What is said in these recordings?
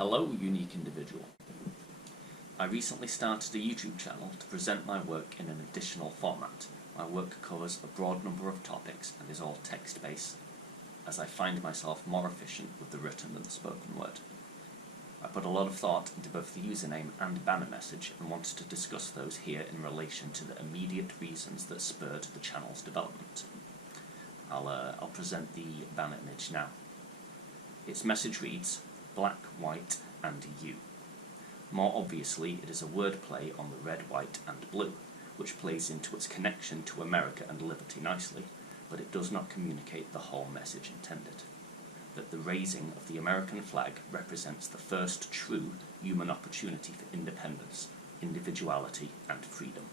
Hello, unique individual. I recently started a YouTube channel to present my work in an additional format. My work covers a broad number of topics and is all text-based, as I find myself more efficient with the written than the spoken word. I put a lot of thought into both the username and banner message and wanted to discuss those here in relation to the immediate reasons that spurred the channel's development. I'll present the banner image now. Its message reads, black, white, and you. More obviously, it is a wordplay on the red, white, and blue, which plays into its connection to America and liberty nicely, but it does not communicate the whole message intended. That the raising of the American flag represents the first true human opportunity for independence, individuality, and freedom.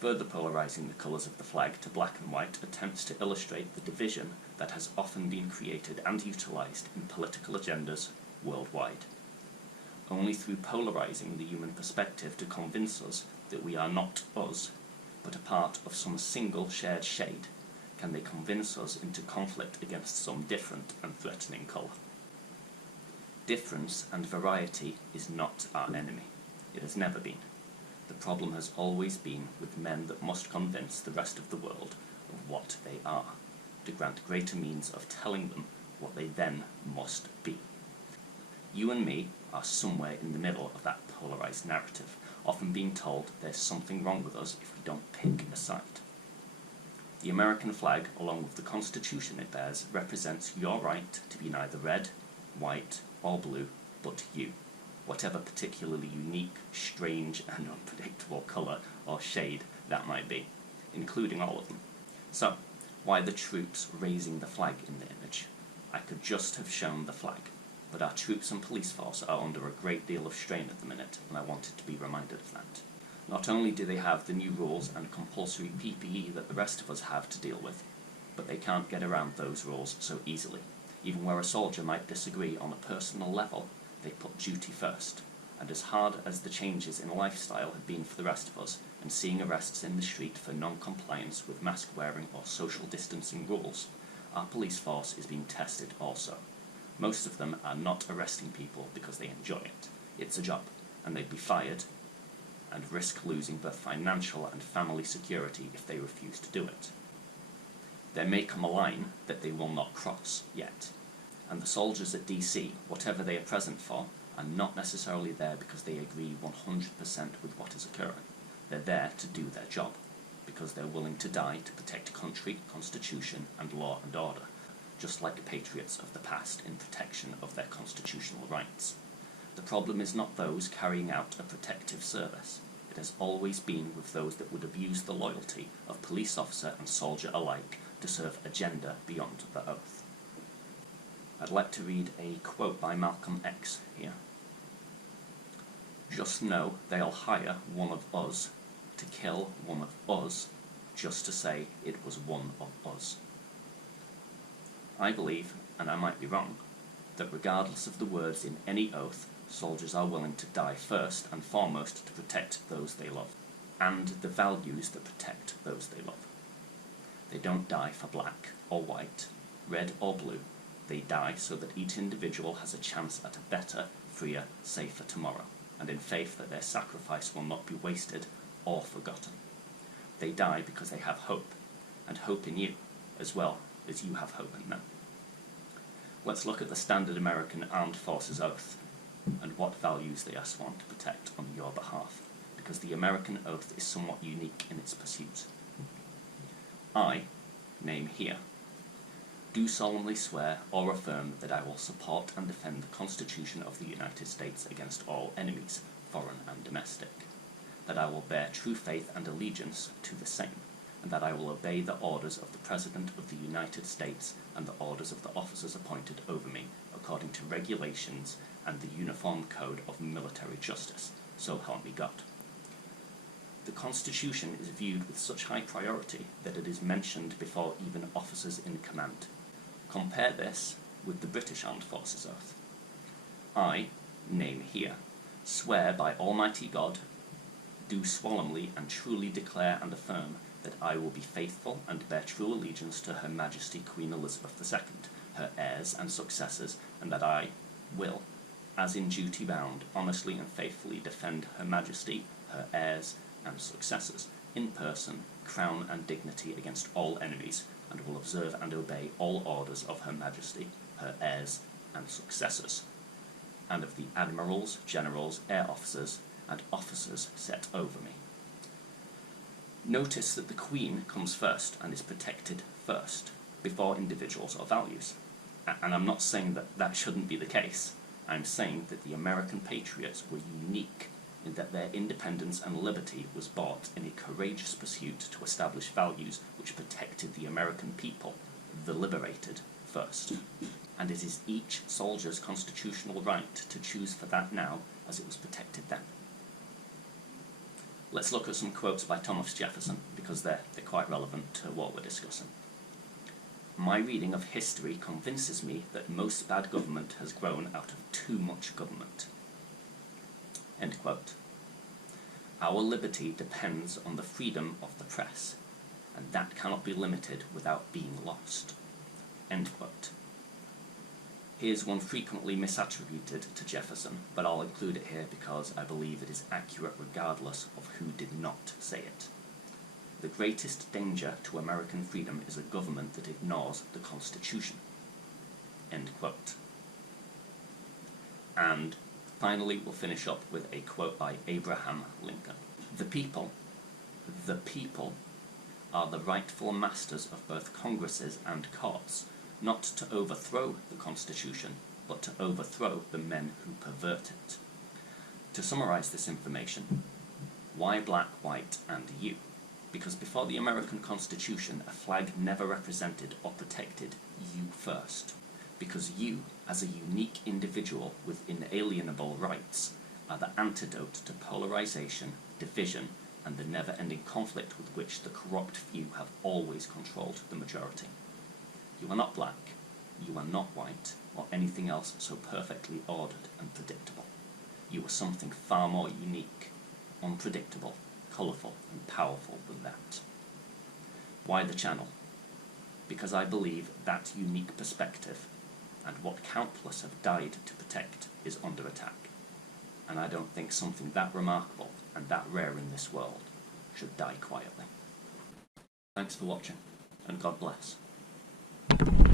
Further polarizing the colours of the flag to black and white attempts to illustrate the division that has often been created and utilised in political agendas worldwide. Only through polarizing the human perspective to convince us that we are not us, but a part of some single shared shade, can they convince us into conflict against some different and threatening colour. Difference and variety is not our enemy. It has never been. The problem has always been with men that must convince the rest of the world of what they are, to grant greater means of telling them what they then must be. You and me are somewhere in the middle of that polarised narrative, often being told there's something wrong with us if we don't pick a side. The American flag, along with the Constitution it bears, represents your right to be neither red, white, or blue, but you, whatever particularly unique, strange, and unpredictable colour or shade that might be, including all of them. So, why the troops raising the flag in the image? I could just have shown the flag, but our troops and police force are under a great deal of strain at the minute, and I wanted to be reminded of that. Not only do they have the new rules and compulsory PPE that the rest of us have to deal with, but they can't get around those rules so easily. Even where a soldier might disagree on a personal level, they put duty first. And as hard as the changes in lifestyle have been for the rest of us, and seeing arrests in the street for non-compliance with mask wearing or social distancing rules, our police force is being tested also. Most of them are not arresting people because they enjoy it. It's a job, and they'd be fired and risk losing both financial and family security if they refuse to do it. There may come a line that they will not cross yet, and the soldiers at DC, whatever they are present for, are not necessarily there because they agree 100% with what is occurring. They're there to do their job, because they're willing to die to protect country, constitution, and law and order, just like patriots of the past in protection of their constitutional rights. The problem is not those carrying out a protective service. It has always been with those that would abuse the loyalty of police officer and soldier alike to serve agenda beyond the oath. I'd like to read a quote by Malcolm X here. Just know they'll hire one of us to kill one of us just to say it was one of us. I believe, and I might be wrong, that regardless of the words in any oath, soldiers are willing to die first and foremost to protect those they love, and the values that protect those they love. They don't die for black or white, red or blue. They die so that each individual has a chance at a better, freer, safer tomorrow, and in faith that their sacrifice will not be wasted or forgotten. They die because they have hope, and hope in you, as well as you have hope in them. Let's look at the standard American Armed Forces oath, and what values they are sworn to protect on your behalf, because the American oath is somewhat unique in its pursuit. I, name here, do solemnly swear or affirm that I will support and defend the Constitution of the United States against all enemies, foreign and domestic, that I will bear true faith and allegiance to the same, and that I will obey the orders of the President of the United States and the orders of the officers appointed over me, according to regulations and the Uniform Code of Military Justice, so help me God. The Constitution is viewed with such high priority that it is mentioned before even officers in command. Compare this with the British Armed Forces oath. I, name here, swear by Almighty God, do solemnly and truly declare and affirm that I will be faithful and bear true allegiance to Her Majesty Queen Elizabeth II, her heirs and successors, and that I will, as in duty bound, honestly and faithfully defend Her Majesty, her heirs, and successors, in person, crown and dignity against all enemies, and will observe and obey all orders of Her Majesty, her heirs, and successors, and of the admirals, generals, air officers, and officers set over me. Notice that the Queen comes first and is protected first, before individuals or values. And I'm not saying that that shouldn't be the case. I'm saying that the American patriots were unique in that their independence and liberty was bought in a courageous pursuit to establish values which protected the American people, the liberated, first. And it is each soldier's constitutional right to choose for that now as it was protected then. Let's look at some quotes by Thomas Jefferson, because they're quite relevant to what we're discussing. My reading of history convinces me that most bad government has grown out of too much government. End quote. Our liberty depends on the freedom of the press, and that cannot be limited without being lost. End quote. Here's one frequently misattributed to Jefferson, but I'll include it here because I believe it is accurate regardless of who did not say it. The greatest danger to American freedom is a government that ignores the Constitution. End quote. And finally, we'll finish up with a quote by Abraham Lincoln. The people are the rightful masters of both Congresses and courts, not to overthrow the Constitution, but to overthrow the men who pervert it. To summarize this information, why black, white, and you? Because before the American Constitution, a flag never represented or protected you first. Because you, as a unique individual with inalienable rights, are the antidote to polarization, division, and the never-ending conflict with which the corrupt few have always controlled the majority. You are not black, you are not white, or anything else so perfectly ordered and predictable. You are something far more unique, unpredictable, colourful, and powerful than that. Why the channel? Because I believe that unique perspective, and what countless have died to protect, is under attack. And I don't think something that remarkable and that rare in this world should die quietly. Thanks for watching, and God bless.